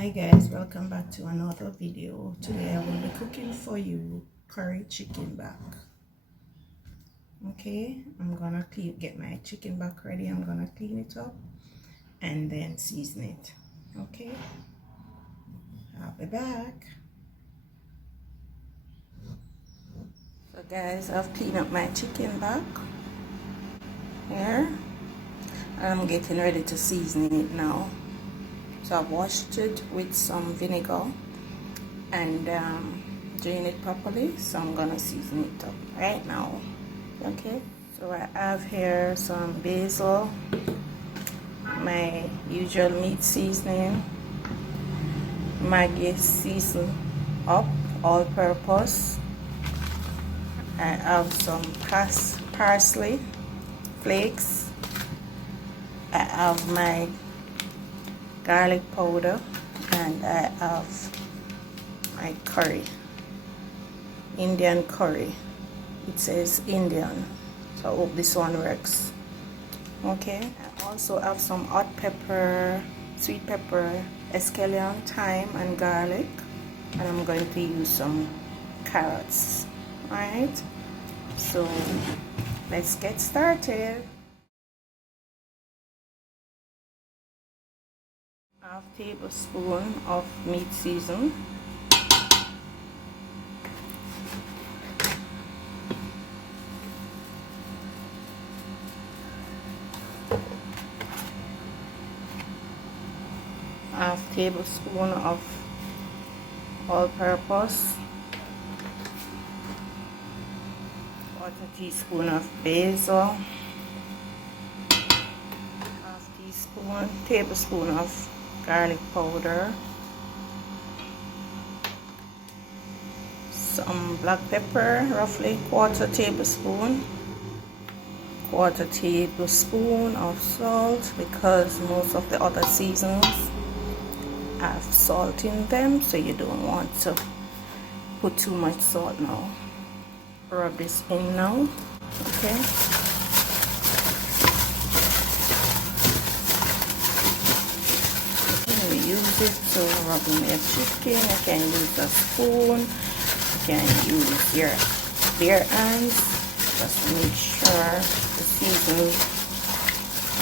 Hi guys, welcome back to another video. Today I will be cooking for you curry chicken back. Okay, I'm gonna get my chicken back ready. I'm gonna clean it up and then season it. Okay, I'll be back. So guys, I've cleaned up my chicken back here. I'm getting ready to season it now. So I've washed it with some vinegar and drain it properly. So I'm gonna season it up right now. Okay, so I have here some basil, my usual meat seasoning, Maggi season up, all purpose. I have some parsley flakes. I have my garlic powder, and I have my curry, Indian curry. It says Indian, so I hope this one works. Okay, I also have some hot pepper, sweet pepper, escallion, thyme and garlic, and I'm going to use some carrots. Alright, so let's get started. Half tablespoon of meat season, half tablespoon of all-purpose, quarter teaspoon of basil, tablespoon of garlic powder, some black pepper, roughly quarter tablespoon of salt, because most of the other seasons have salt in them, so you don't want to put too much salt now. Rub this in now. Okay, use it to rub in your chicken. You can use a spoon, you can use your bare hands, just to make sure the seasoning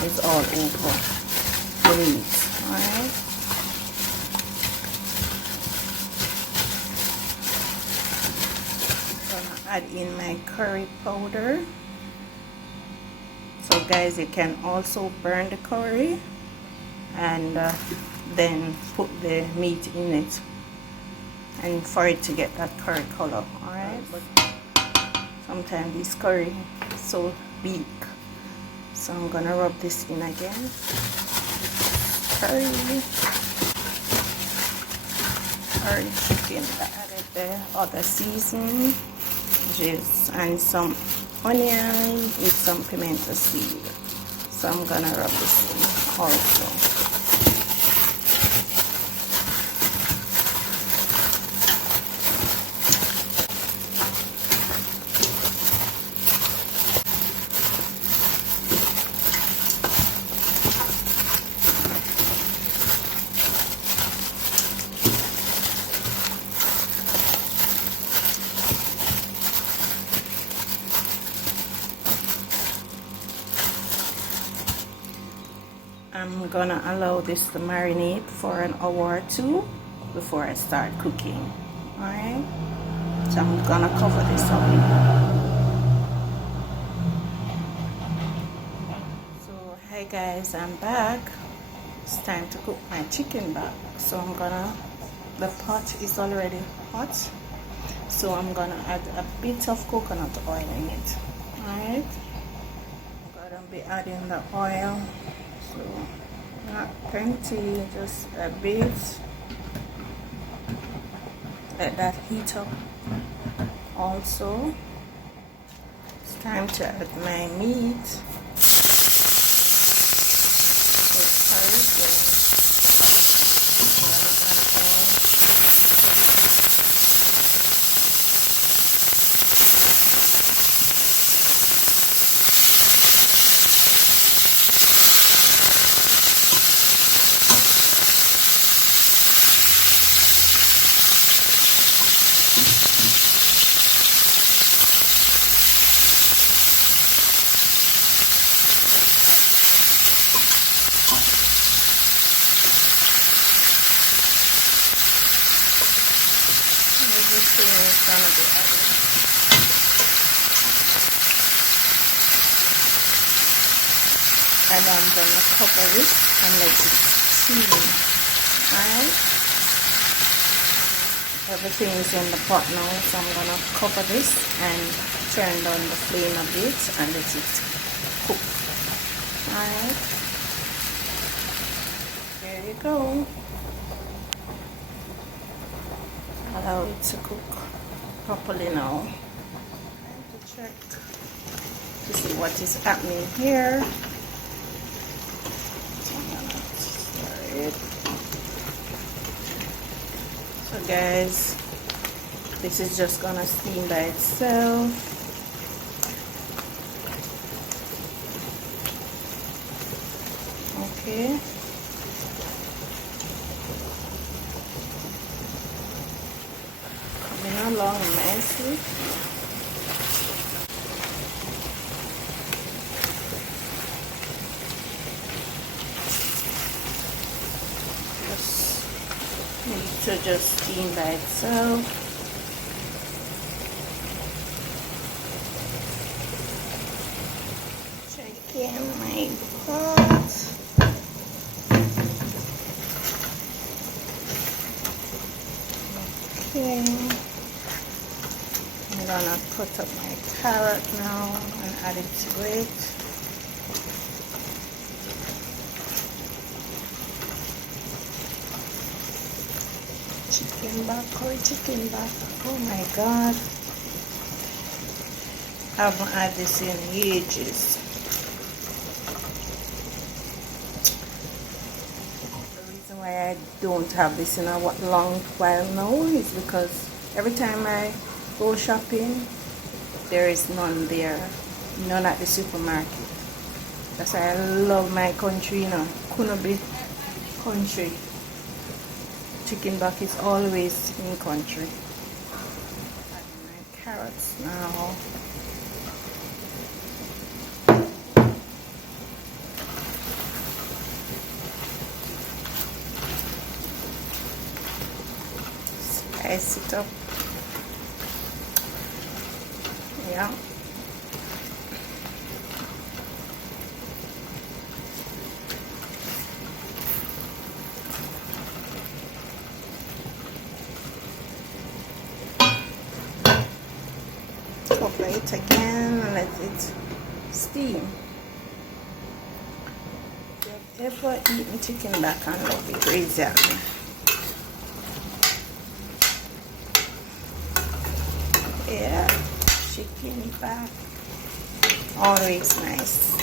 is all over the meat. Alright, I'm gonna add in my curry powder. So guys, you can also burn the curry and then put the meat in it, and for it to get that curry color. Alright, but sometimes this curry is so big, so I'm gonna rub this in again. Curry chicken. I added the other seasoning and some onion with some pimento seed, so I'm gonna rub this in also. I'm gonna allow this to marinate for an hour or two before I start cooking. Alright, so I'm gonna cover this up. So hi guys, I'm back. It's time to cook my chicken back. So the pot is already hot, so I'm gonna add a bit of coconut oil in it. Alright, I'm gonna be adding the oil. So not plenty, just a bit. Let that heat up. Also, it's time to add my meat. So curry. everything is gonna be added. And I'm gonna cover it and let it steam. Alright? Everything is in the pot now, so I'm gonna cover this and turn down the flame a bit and let it cook. Alright? There you go. Allow it to cook properly now. Time to check to see what is happening here. So guys, this is just gonna steam by itself. Okay. Coming along nicely. Need to just steam by itself. Check in my pot. Okay. I'm gonna cut up my carrot now and add it to it. Chicken back, curry chicken back. Oh my god. I haven't had this in ages. The reason why I don't have this in a long while now is because every time I go shopping, there is none there. None at the supermarket. That's why I love my country, you know. Couldn't be country. Chicken back is always in country. Adding my carrots now. Spice it up. Yeah. Cover it again and let it steam. If you've ever eaten chicken back and love it, crazy at me. Yeah, chicken back, always nice.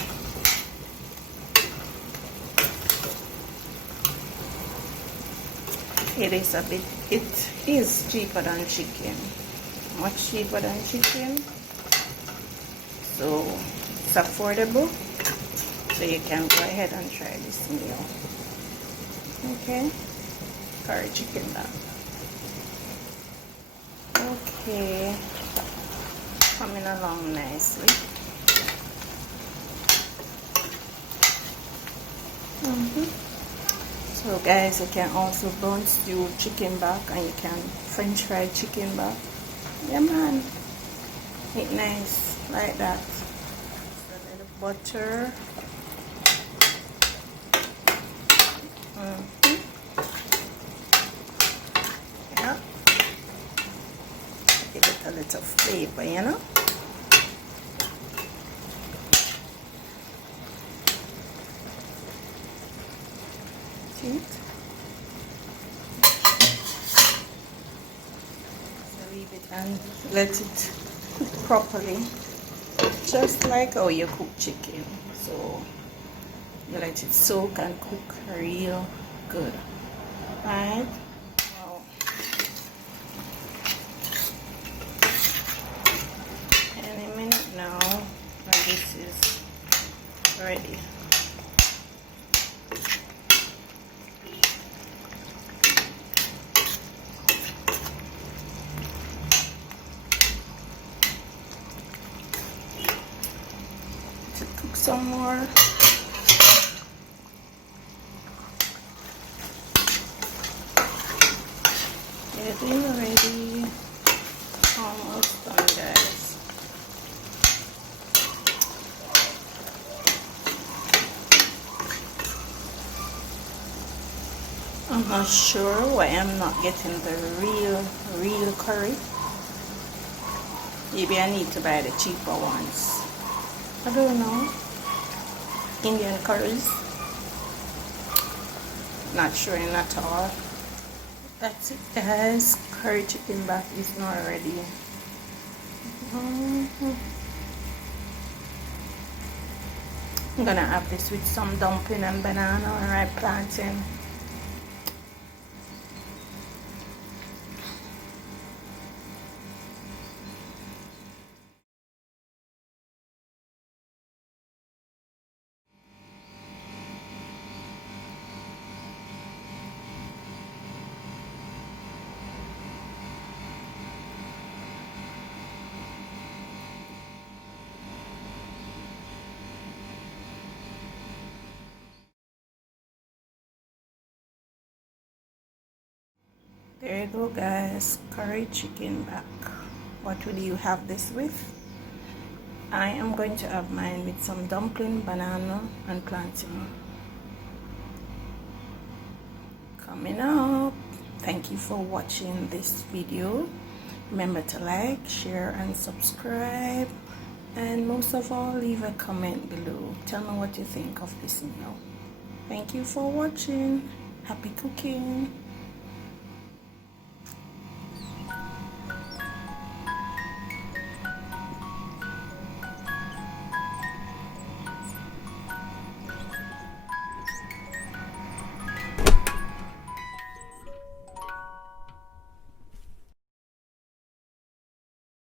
It is cheaper than chicken. Much cheaper than chicken, so it's affordable, so you can go ahead and try this meal. Okay, curry chicken back. Okay, coming along nicely. So guys, you can also bone stew chicken back, and you can French fry chicken back. Yeah man, make nice like that. A little butter. Yeah, give it a little flavor, you know. See it? Leave it and let it cook properly, just like how you cook chicken. So you let it soak and cook real good, right? Wow. Any minute now, and this is ready. Some more. Getting ready. I'm not sure why I'm not getting the real curry. Maybe I need to buy the cheaper ones. I don't know. Indian curries. Not showing at all. That's it, guys. Curry chicken back is not ready. I'm gonna have this with some dumpling and banana and ripe plantain. There you go, guys. Curry chicken back. What will you have this with? I am going to have mine with some dumpling, banana and plantain. Coming up. Thank you for watching this video. Remember to like, share and subscribe, and most of all, leave a comment below. Tell me what you think of this meal. Thank you for watching. Happy cooking.